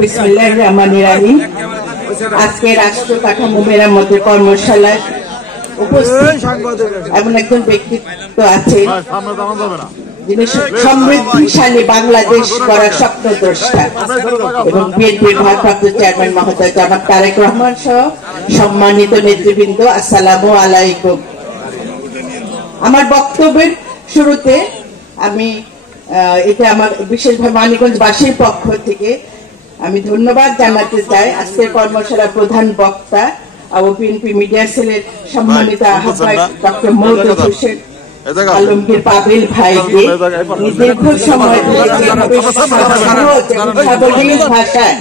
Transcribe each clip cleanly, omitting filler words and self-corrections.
বিসমিল্লাহির রহমানির রহিম। আজকে রাষ্ট্র কাঠামো মেরামতের কর্মশালায় উপস্থিত এমন একজন ব্যক্তিত্ব আছে যিনি সমৃদ্ধিশালী বাংলাদেশ করার স্বপ্নদ্রষ্টা এবং বিএনপির ভারপ্রাপ্ত চেয়ারম্যান মহোদয় জনাব তারেক রহমান সহ সম্মানিত নেতৃবৃন্দ, আসসালামু আলাইকুম। আমার বক্তব্যের শুরুতে আমি এটা আমার বিশেষভাবে মানিকগঞ্জবাসীর পক্ষ থেকে আমি ধন্যবাদ জানাতে চাই আজকের কর্মশালার প্রধান বক্তা ও বিএনপি মিডিয়া সেলের সম্মানিত আহ্বায়ক ডক্টর মওদুদ হোসেন আলমগীর পাবেল ভাইকে দীর্ঘ সময় ভাষায়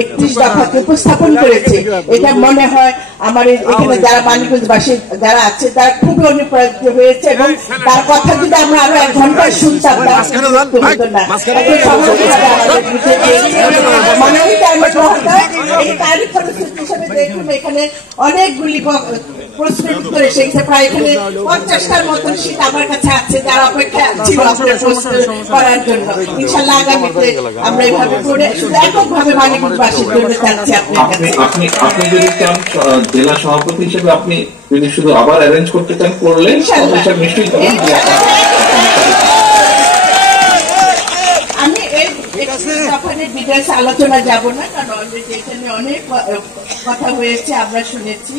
31 দফাকে উপস্থাপন করেছে। এটা মনে হয় আমার এখানে যারা মানিকগঞ্জবাসী যারা আছে তারা খুবই অনুপ্রাণিত হয়েছে এবং তার কথা যদি আমরা আরো 1 ঘন্টা শুনতাম এখানে অনেকগুলি প্রশ্ন উত্তর এসেছে, প্রায় এখানে 50টার মতন শীত আমার কাছে আছে যারা অপেক্ষা ছিল আপনার প্রশ্ন করার জন্য। ইনশাআল্লাহ আগামীতে আমরা এইভাবে করে শুধু এককভাবে মানিকগঞ্জবাসীর জন্য চাচ্ছি আপনি যদি চান জেলা সভাপতি হিসেবে আপনি যদি শুধু আবার অ্যারেঞ্জ করতে চান করলে নিশ্চয়ই আলোচনা যাব না, কারণ অলরেডি এখানে অনেক কথা হয়েছে, আমরা শুনেছি।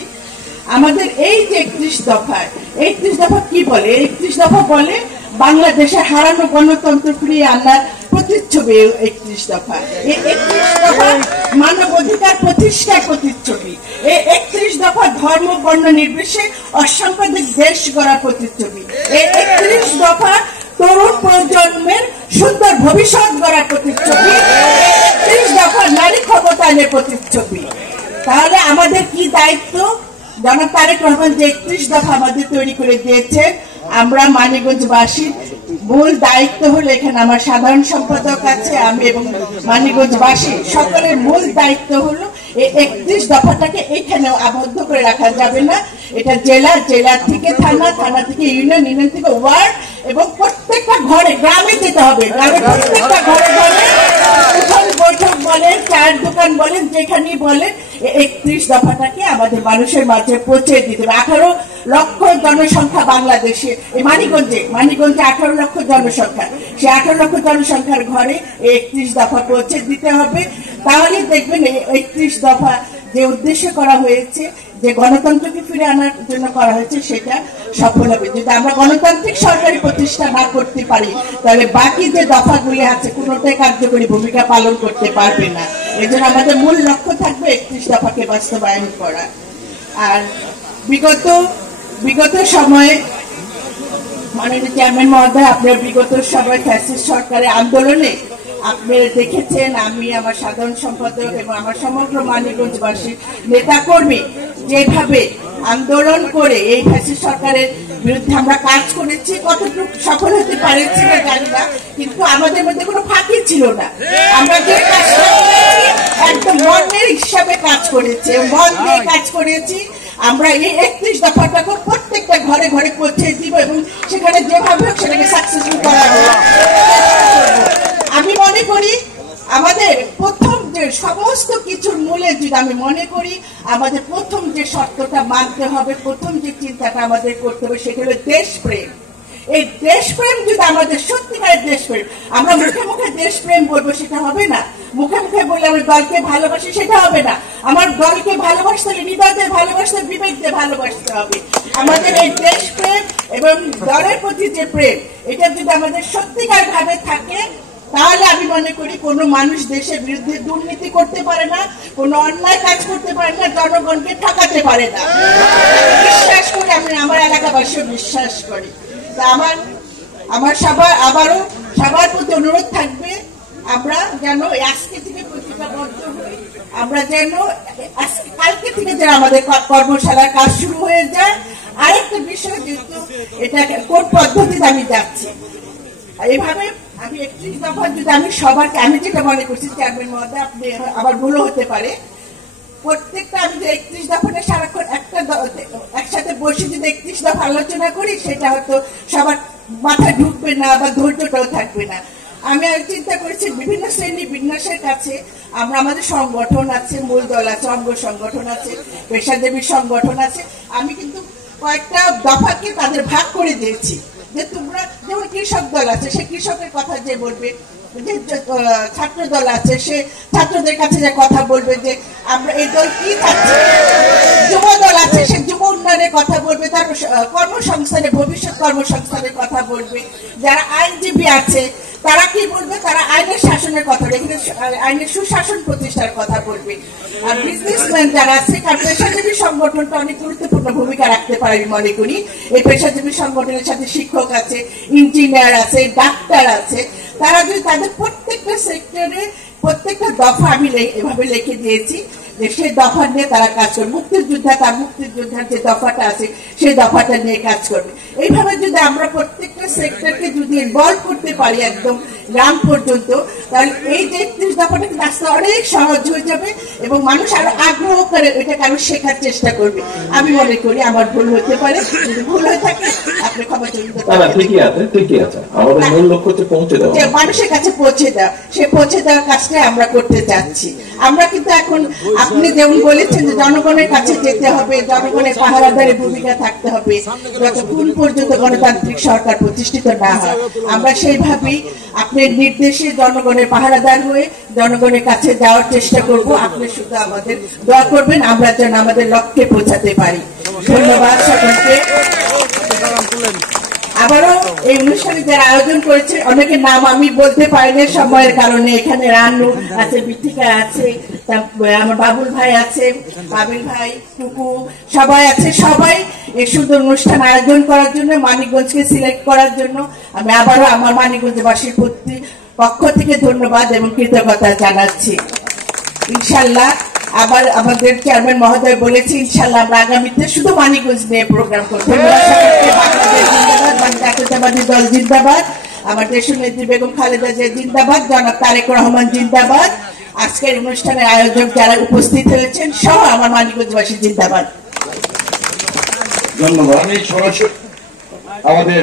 আমাদের এই যে 31 দফা কি বলে? 31 দফা বলে বাংলাদেশে হারানো গণতন্ত্র ফিরিয়ে আনার প্রতিচ্ছবি। 31 দফা এই 31 দফা মানব অধিকার প্রতিষ্ঠার প্রতিচ্ছবি। এই 31 দফা ধর্ম বর্ণ নির্বিশেষে অসাম্প্রদায়িক দেশ গড়ার প্রতিচ্ছবি। এই 31 দফা তরুণ প্রজন্মের সুন্দর ভবিষ্যৎ গড়ার প্রতিচ্ছবি। 31 দফা নারী ক্ষমতায়নের প্রতিচ্ছবি। তাহলে আমাদের কি দায়িত্ব? জনাব তারেক রহমান যে 31 দফা আমাদের তৈরি করে দিয়েছে, আমরা মানিকগঞ্জবাসীর মূল দায়িত্ব হলো, এখানে আমার সাধারণ সম্পাদক আছে, আমি এবং মানিকগঞ্জবাসী সকলের মূল দায়িত্ব হলো এই 31 দফাটাকে এখানে আবদ্ধ করে রাখা যাবে না। এটা জেলা থেকে থানা থেকে ইউনিয়ন থেকে ওয়ার্ড এবং প্রত্যেকটা ঘরে গ্রামে যেতে হবে। গ্রামে প্রত্যেকটা ঘরে বৈঠক বলেন, চায়ের দোকান বলেন, যেখানেই বলেন 31 দফাটাকে আমাদের মানুষের মাঝে পৌঁছে দিতে হবে। 18 লক্ষ জনসংখ্যা বাংলাদেশে, এই মানিকগঞ্জে 18 লক্ষ জনসংখ্যা, সেই 18 লক্ষ জনসংখ্যার ঘরে 31 দফা পৌঁছে দিতে হবে। তাহলে দেখবেন 31 দফা যে উদ্দেশ্য করা হয়েছে, যে গণতন্ত্রকে ফিরে আনার জন্য করা হয়েছে, সেটা সফল হবে। যদি আমরা গণতান্ত্রিক সরকারি প্রতিষ্ঠা না করতে পারি, তাহলে বাকি যে দফাগুলি আছে কোনোটাই কার্যকরী ভূমিকা পালন করতে পারবে না। এই জন্য আমাদের মূল লক্ষ্য থাকবে 31 দফাকে বাস্তবায়ন করা। আর বিগত সময়ে মাননীয় চেয়ারম্যান মহোদয়, আপনার বিগত সময় ফ্যাসিস্ট সরকারের আন্দোলনে আপনারা দেখেছেন, আমি আমার সাধারণ সম্পাদক এবং আমার সমগ্র মানিকগঞ্জবাসী নেতা কর্মী যেভাবে আন্দোলন করে এই ফ্যাসিস্ট সরকারের বিরুদ্ধে আমরা কাজ করেছি। কতটুকু সফল হতে পারেছি না জানি না, কিন্তু আমাদের মধ্যে কোনো ফাঁকি ছিল না। আমরা যে কাজটা একদম মনের হিসাবে কাজ করেছি, মন দিয়ে কাজ করেছি। আমরা এই 31 দফাটাকে প্রত্যেকটা ঘরে ঘরে পৌঁছে দিব এবং সেখানে যেভাবে সেটাকে সাকসেসফুল করা হবে। আমি মনে করি আমাদের প্রথম যে সমস্ত কিছুর মূলে যদি আমি মনে করি আমাদের প্রথম যে শর্তটা মানতে হবে, প্রথম যে চিন্তাটা আমাদের করতে হবে, সেটা হলো দেশপ্রেম। এই দেশপ্রেম যদি আমাদের সত্যিকারের দেশপ্রেম, আমরা মুখে মুখে দেশপ্রেম বলবো সেটা হবে না, মুখে মুখে বললে আমি দলকে ভালোবাসি সেটা হবে না। আমার দলকে ভালোবাসতে হলে হৃদয়কে ভালোবাসতে, বিবেককে ভালোবাসতে হবে। আমাদের এই দেশপ্রেম এবং দলের প্রতি যে প্রেম, এটা যদি আমাদের সত্যিকার ভাবে থাকে, তাহলে আমি মনে করি কোন মানুষ দেশের বিরুদ্ধে দুর্নীতি করতে পারে না, কোন অন্যায় কাজ করতে পারে না, জনগণকে ঠকাতে পারে না। বিশ্বাস করি, আমি আমার এলাকাবাসীও বিশ্বাস করি। আমার আবারও সবার প্রতি অনুরোধ থাকবে, আমরা যেন আজকে থেকে প্রতিজ্ঞাবদ্ধ হই, আমরা যেন কালকে থেকে যেন আমাদের কর্মশালার কাজ শুরু হয়ে যায়। আরেকটা বিষয়, যেহেতু এটা কোন পদ্ধতিতে আমি যাচ্ছি, এইভাবে আমি 31 দফা যদি আমি সবাইকে, আমি যেটা মনে করছি চেয়ারম্যান মহোদয়, আপনি আবার ভুলও হতে পারে, প্রত্যেকটা আমি যে 31 দফাটা সারাক্ষণ একসাথে বসে যদি 31 দফা আলোচনা করি, সেটা হয়তো সবার মাথায় ঢুকবে না বা ধৈর্যটাও থাকবে না। আমি আর চিন্তা করেছি বিভিন্ন শ্রেণী বিন্যাসের কাছে আমরা আমাদের সংগঠন আছে, মূল দল আছে, অঙ্গ সংগঠন আছে, পেশাজীবী সংগঠন আছে। আমি কিন্তু কয়েকটা দফাকে তাদের ভাগ করে দিয়েছি যে তোমরা যেমন কৃষক দল আছে, সে কৃষকের কথা যে বলবে, যে ছাত্র দল আছে সে ছাত্রদের কাছে যে কথা বলবে যে আমরা এই দল কি চাচ্ছি, যুব দল আছে সে যুব উন্নয়নের কথা বলবে, তার কর্মসংস্থানে ভবিষ্যৎ কর্মসংস্থানের কথা বলবে, যারা আইনজীবী আছে তারা কি বলবে, তারা আইনের শাসনের কথা, এখানে আইনের সুশাসন প্রতিষ্ঠার কথা বলবে। আর বিজনেসম্যান যারা আছে, কারণ পেশাজীবী সংগঠনটা অনেক গুরুত্বপূর্ণ ভূমিকা রাখতে পারে আমি মনে করি। এই পেশাজীবী সংগঠনের সাথে শিক্ষক আছে, ইঞ্জিনিয়ার আছে, ডাক্তার আছে, তারা যদি তাদের প্রত্যেকটা সেক্টরে প্রত্যেকটা দফা আমি এভাবে লিখে দিয়েছি যে সেই দফা নিয়ে তারা কাজ করবে। মুক্তিযোদ্ধা তার মুক্তিযোদ্ধার যে দফাটা আছে সেই দফাটা নিয়ে কাজ করবে। এইভাবে যদি আমরা প্রত্যেকটা সেক্টরকে যদি ইনভলভ করতে পারি একদম গ্রাম পর্যন্ত, তাহলে এই যে 31 দফাটা রাস্তা অনেক সহজ হয়ে যাবে এবং মানুষ আরো আগ্রহ করে এটাকে আরো শেখার চেষ্টা করবে। আমি মনে করি আমার ভুল হতে পারে, যদি ভুল হয়ে থাকে আপনি ক্ষমা চাইবেন। ঠিকই আছে, আমাদের মূল লক্ষ্য হচ্ছে পৌঁছে দেওয়া, মানুষের কাছে পৌঁছে দেওয়া। সে পৌঁছে দেওয়ার কাজটাই আমরা করতে চাচ্ছি। আমরা কিন্তু এখন আপনি যেমন বলেছেন যে জনগণের কাছে যেতে হবে, জনগণের পাহারাদারের ভূমিকা থাকতে হবে যতক্ষণ পর্যন্ত গণতান্ত্রিক সরকার প্রতিষ্ঠিত না হয়। আমরা সেইভাবেই আপনার নির্দেশে জনগণের পাহারাদার হয়ে জনগণের কাছে যাওয়ার চেষ্টা করব। আপনি শুধু আমাদের দোয়া করবেন আমরা যেন আমাদের লক্ষ্যে পৌঁছাতে পারি। ধন্যবাদ সকলকে। আবারও এই অনুষ্ঠানে যারা আয়োজন করেছে অনেকের নাম আমি বলতে পারিনি সময়ের কারণে। এখানে রানু আছে, বিথিকা আছে, আমার বাবুল ভাই আছে, বাবিল ভাই, টুকু সবাই আছে। সবাই এই সুন্দর অনুষ্ঠান আয়োজন করার জন্য, মানিকগঞ্জকে সিলেক্ট করার জন্য আমি আবারও আমার মানিকগঞ্জবাসীর পক্ষ থেকে ধন্যবাদ এবং কৃতজ্ঞতা জানাচ্ছি। ইনশাল্লাহ আবার আমাদের চেয়ারম্যান মহোদয় বলেছি ইনশাল্লাহ আমরা আগামীতে শুধু মানিকগঞ্জ নিয়ে প্রোগ্রাম করব। জাতীয়তাবাদী দল জিন্দাবাদ, আমার দেশনেত্রী বেগম খালেদা জিয়া জিন্দাবাদ, জনাব তারেক রহমান জিন্দাবাদ। আজকের অনুষ্ঠানের আয়োজক যারা উপস্থিত হয়েছেন সহ আমার মানিকগঞ্জবাসী জিন্দাবাদ। ধন্যবাদ। আমাদের